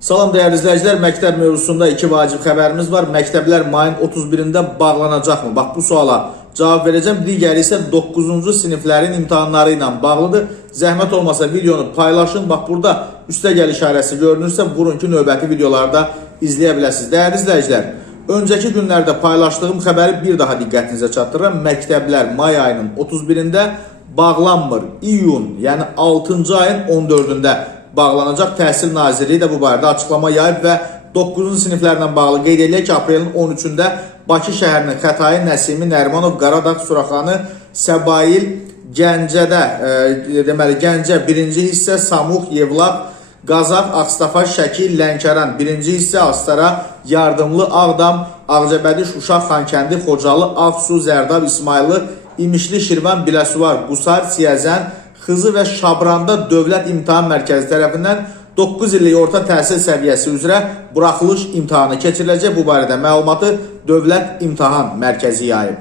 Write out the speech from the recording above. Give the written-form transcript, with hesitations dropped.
Salam dəyərli izləyicilər, məktəb mövzusunda iki vacib xəbərimiz var. Məktəblər mayın 31-də bağlanacaqmı? Bax bu suala cavab verəcəm. Digəri isə 9-cu siniflərin imtahanları ilə bağlıdır. Zəhmət olmasa videonu paylaşın. Bax burada üstə gəl işarəsi görünürsə, vurun ki, növbəti videolarda izləyə biləsiniz. Dəyərli izləyicilər, öncəki günlərdə paylaşdığım xəbəri bir daha diqqətinizə çatdırıram. Məktəblər may ayının 31-də bağlanmır. İyun, yəni 6-cı ayın 14-də bağlanacaq. Təhsil Nazirliyi də bu barədə açıqlama yayıb və 9-cu siniflərlə bağlı qeyd edilək ki, aprelin 13-də Bakı şəhərinin Xətai, Nəsimi, Nərimanov, Qaradağ, Suraxanı, Səbail, Gəncədə, deməli Gəncə 1-ci hissə, Samux, Yevlaq, Qazaq, Ağstafa, Şəkil, Lənkəran 1-ci hissə, Astara, Yardımlı, Ağdam, Ağcabədi, Şuşa, Xankəndi, Xocalı, Ağsu, Zərdab, İsmayılı, İmişli, Şirvan, Biləsuvar, Qusar, Siyəzən, Xızı və Şabranda Dövlət İmtahan Mərkəzi tərəfindən 9 illik orta təhsil səviyyəsi üzrə buraxılış imtahanı keçiriləcək. Bu barədə məlumatı Dövlət İmtahan Mərkəzi yayıb.